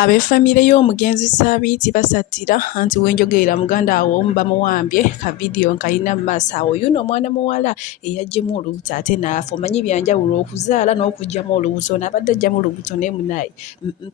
Ab'effamire y'omugenzi Ssaabiiti basattira anti wenjogerera muganda wawe bamuwambye ka vidiyo nkayina mu maaso awo yuno omwana muwala eyaggyemu olubuto ate n'afa omanyi byanjawulo okuzaala n'okuggyamu olubuto n'abadde aggyamu olubuto naye munaye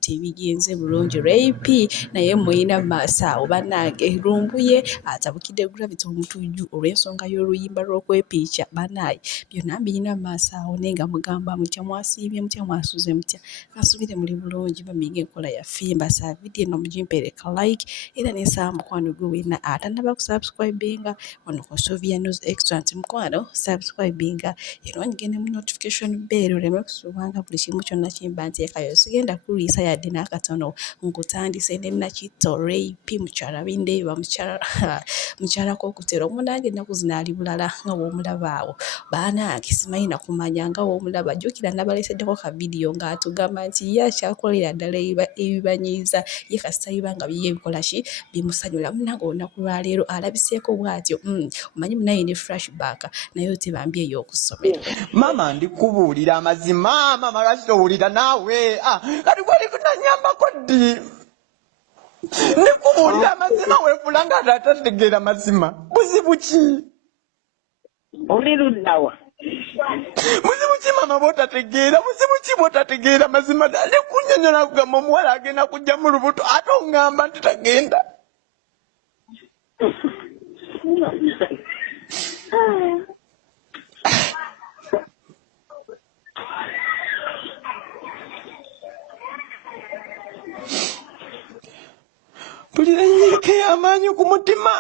tebigenze bulungi rape naye muyina mu maaso awo bannange lumbuye atabukidde gravity omutujju olw'ensonga y'oluyimba lw'okwepiikya bannaaye byonna mbiyina mu maaso awo naye nga mugamba mutya mwasiibye mutya mwasuze mutya kasubire muli bulungi bamiga enkola yaffe mbasa vidiyo eno mugimpereka like era n'ensaba mukwano gwe wenna atannaba kusubscribinga wano ku Sylvia News Extra nti mukwano subscribinga era onyigende mu notification bell oleme kusuubanga buli kimu kyonna kimba nteekayo sigenda kuliisa yadde n'akatono nkutandise ne Nakitto rape mukyala bindeeba mukyala k'okutera omunange ennaku zino ali bulala nga w'omulaba awo baanange simanyi nakumanya nga w'omulaba jjukira nabaleeseddeko ka vidiyo ng'atugamba nti ye akyakolera ddala ebibanyiiza ye kasita biba nga biye ebikola ki bimusanyula munange olunaku lwaleero alabiseeko bw'atyo omanyi munaye ne flashback naye otebambi ey'okusomera mama ndikubuulira amazima mama lwaki towulira naawe kati gwali kunanyambako ddi ndikubuulira amazima weefula nga atategeera mazima buzibu ki oli luddawa muzibu ki mama bw'otategeera muzibu ki bw'otategeera mazima ddala kunnyonnyola kugamba omuwala agenda kujja mu lubuto ate oŋŋamba nti tagenda mpulira ennyinka ey'amaanyi ku mutima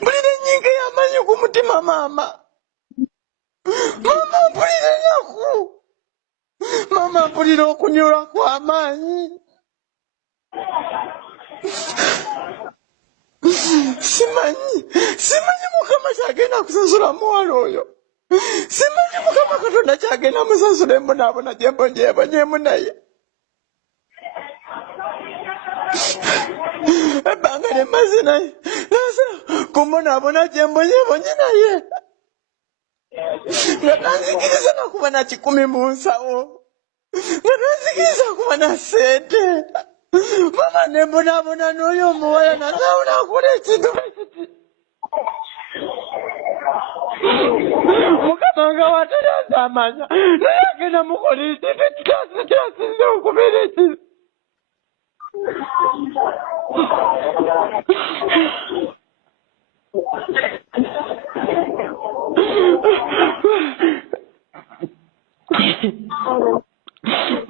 mpulira ennyinka ey'amaanyi ku mutima maama mama mpulira ennaku mama mpulira okunyolwa kw'amaanyi simanyi mukama kyagenda kusasula muwala oyo simanyi mukama katonda kyagenda musasula embonaabona gyembonyeebonyemu naye ebbanga lyemmaze naye nasa kumbonaabona gyembonyeebonye naye nga tanzikiriza nakuba na 10 mu nsawo nga tanzikiriza kuba na sente mama nembonaabona n'oyo omuwala nasaawo nakola ekintu ekiti mukama nga watalaza amanya naye agenda mukola ekintu kyasinze okubeera ekintu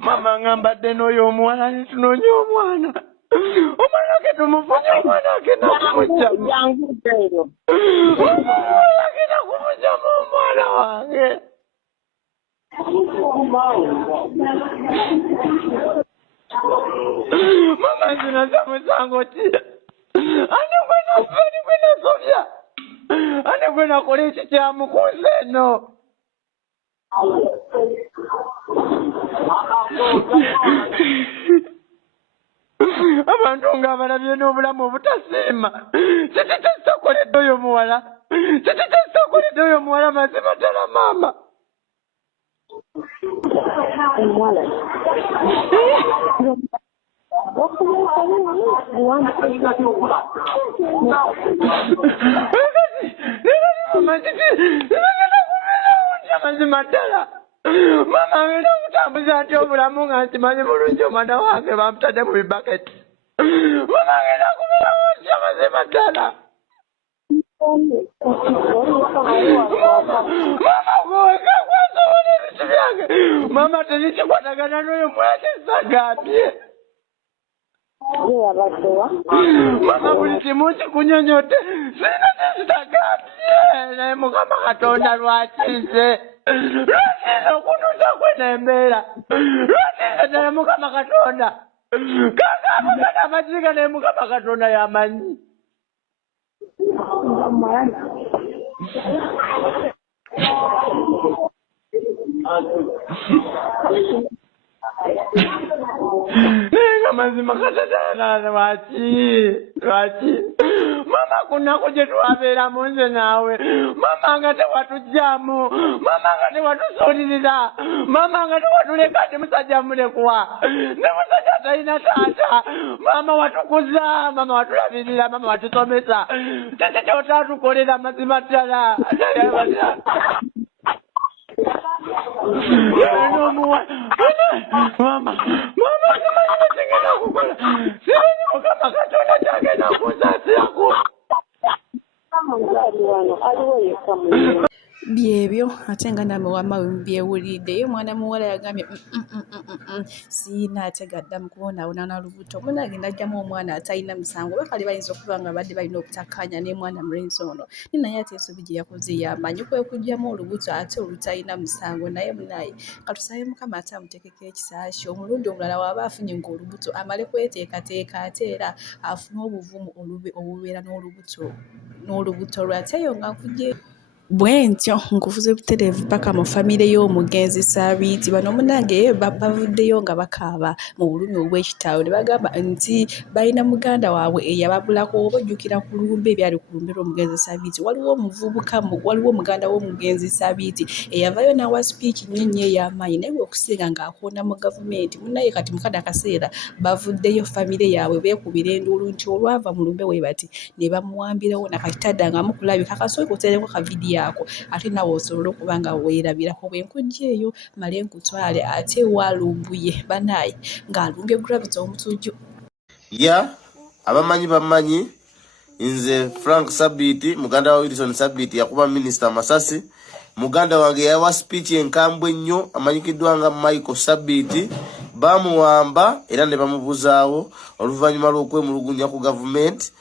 mama nga mbadde n'oyo omuwala netunoonya omwana ke tumufunye omwana agenda kumugyamu omwana agenda kumugyamu omwana wange mama nzinaza musango ki ane gwe nasobya ane gwe nakola ekikyamu ku nsi eno abantu ng'abalabye n'obulamu obutasiima kiki kyekitakoledde oyo muwala kiki kyekitakoledde oyo muwala mazima ddala maama mazima ddala mama ngenda kutambuza nti obulamu nga nkimanyi bulungi omwana wange bamutadde mu bibaketi mama ngenda kubeerawo ntya mazima ddala mama gwekwasoola ebisu byange mama tezikikwatagana n'oyo mwakisagambye mama buli kimu kikunyonyote sirina tekitagambye naye mukama katonda lwakize okutuusa kwenembeera lwakize naye mukama katonda kakabugana amaziga naye mukama katonda yamanyi naye nga mazima katatana lwaki mama kunaku gye twabeeramu nze naawe mama nga tewatujjamu mama nga tewatusuulirira mama nga tewatuleka ti musajja mulekuwa ne musajja talina taata mama watukuza mama watulabirira mama watusomesa tete kyotatukolera mazima ddala mama simanyi tegenda kukola simanyi mukama katonda kyagenda kunsaasirako byebyo ate nga namwe wamma byewuliddeyo mwana muwala yagambye siina ate gaddamu kubonaabona na lubuto munagenda ajjamu omwana atalina musango bakali bayinza okuba nga badde balina obutakkanya ne mwana mulenzi ono naye ate ensobi gye yakoze yamanyi kwe kujjamu olubuto ate olutalina musango naye munaye katusabe mukama ate amuteekeko ekisaasi omulundi omulala waaba afunye ng'olubuto amale kweteekateeka ate era afune obuvumu obubeera n'olubuto lwe ate yo nga nkujje bwentyo nkuvuze butereevu paka mu famire y'omugenzi Sabiiti bano munange bavuddeyo nga bakaaba mu bulumi obw'ekitaawo ne bagamba nti balina muganda waabwe eyababulako oba ojjukira ku lumbe ebyali ku lumbe lw'omugenzi Sabiiti waliwo muganda w'omugenzi Sabiiti eyavayo n'awa sipiiki nnyo ey'amaanyi naye okusinga ng'akoona mu gavumenti munaye kati mu kano akaseera bavuddeyo famire yaabwe beekubira enduulu nti olwava mu lumbe we bati ne bamuwambirawo nakati taddangamu kulabika kasooke kuteereko ka vidiyo ako ate nawe osobola okuba nga weerabirako bwe nkujja eyo male nkutwale ate walumbuye banaye ng'alumbye gravity omutujju abamanyi bamanyi nze Frank Sabiiti muganda wa Wilson Sabiiti yakuba minisita Masasi muganda wange yawa speech enkambwe nnyo amanyikiddwa nga Michael Sabiiti bamuwamba era ne bamubuzaawo oluvannyuma lw'okwemulugunya ku gavumenti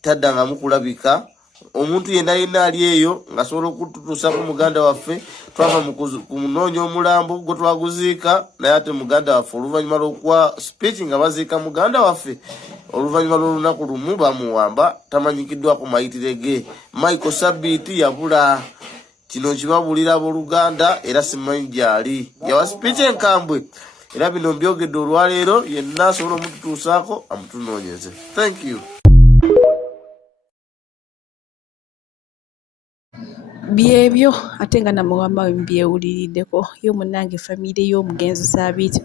taddangamu kulabika omuntu yenna ali eyo ngasobola okututuusa ku muganda waffe twava mu kunoonya omulambo gwe twaguziika naye ate muganda waffe oluvannyuma lw'okuwa speech nga baziika muganda waffe oluvannyuma lw'olunaku lumu bamuwamba tamanyikiddwako mayitire ge Michael Sabiiti yabula kino kibabulira abooluganda era simanyi gyali yawa speech enkambwe era bino mbyogedde olwaleero yenna asobola omututuusaako amutunoonyeze. Thank you. byebyo ate nga namuwamba mbyewuliriddeko yo munange famire y'omugenzi Sabiiti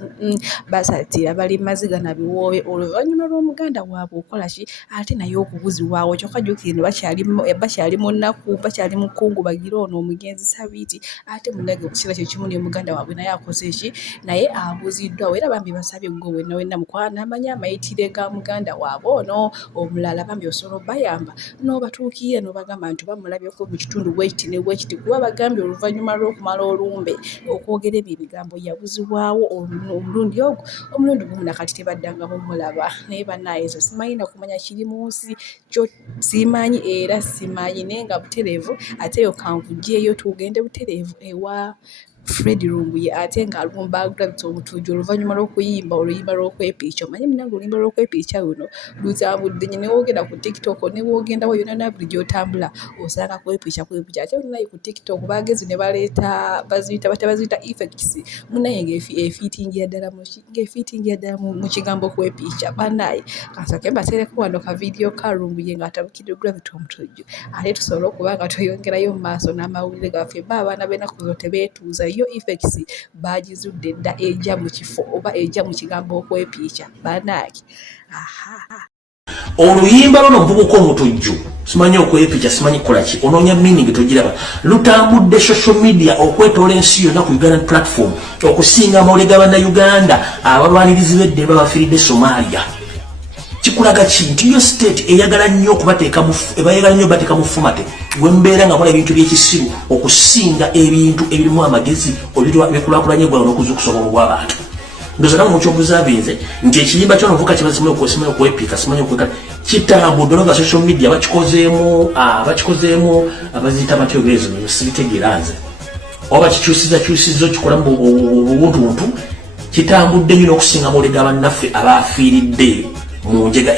basatira bali maziga na biwoobe oluvannyuma lw'omuganda waabwe okola ki ate naye okubuzibwawo kyokka jjukire bakyali mu nnaku bakyali mu kungubagiro ono omugenzi Sabiiti ate munange ekiseera kye kimu omuganda waabwe naye akoze ki naye abuziddwawo era bambi basabye gwe wenna mukwana amanya amayitire ga muganda waabwe ono omulala bambi osobola obayamba n'obatuukirira n'obagamba nti bamulabyeko mu kitundu bwekiti bwekiti kuba bagambye oluvannyuma lw'okumala olumbe okwogera ebyo ebigambo yabuzibwawo omulundi ogwo omulundi gumu nakati tebaddangamu mulaba naye bannaaye ezo simanyi na kumanya kiri mu nsi kyo simanyi era simanyi naye nga butereevu ate yo kanvugyeyo tugende butereevu ewa Fred Lumbuye ate ng'alumba gravity omutujju oluvannyuma lw'okuyimba oluyimba lw'okwepiikya omanyi munange oluyimba lw'okwepiikya luno lutambudde nnyo ne woogenda ku TikTok ne woogendawo yonna na buli gy'otambula osanga kwepiikya ate munaye ku TikTok bagezi ne baleeta baziyita effects munaye ng'efiitingira ddala mu kigambo kwepiikya bannaye kansooke mbateereko wano ka vidiyo ka Lumbuye ng'atabukidde gravity omutujju ate tusobole okuba nga tweyongerayo mu maaso n'amawulire gaffe abaana b'ennaku zo tebeetuuza yo effects bagizudde dda ejja mu kifo oba ejja mu kigambo okwepiikya banaaki oluyimba luno omuvubuka omutujju simanyi okwepiikya simanyi kukolaki onoonya meaning togiraba lutambudde social media okwetoola ensi yonna ku Uganda platform okusinga amawulire g'Abannayuganda abalwanirizi b'eddembe abafiiridde Somalia kikulaga ki nti yo state eyagala nnyo bateeka mu fomate wembeera nga kola ebintu by'ekisiru okusinga ebintu ebirimu amagezi ebikulaakulanye eggwanga n'okuzuukusobola obw'abantu ndoza namu mukyobuzaabiinze nti ekiyimba ky'onovuka kimanyi okwepiika simanyi okwekala kitambudde olwa social media bakikozeemu abaziyita batyogerezo sibitegeera nze oba kikyusiza okikolamu obuntuntu kitambudde nnyo n'okusinga amawulire g'abannaffe abaafiiridde mu njega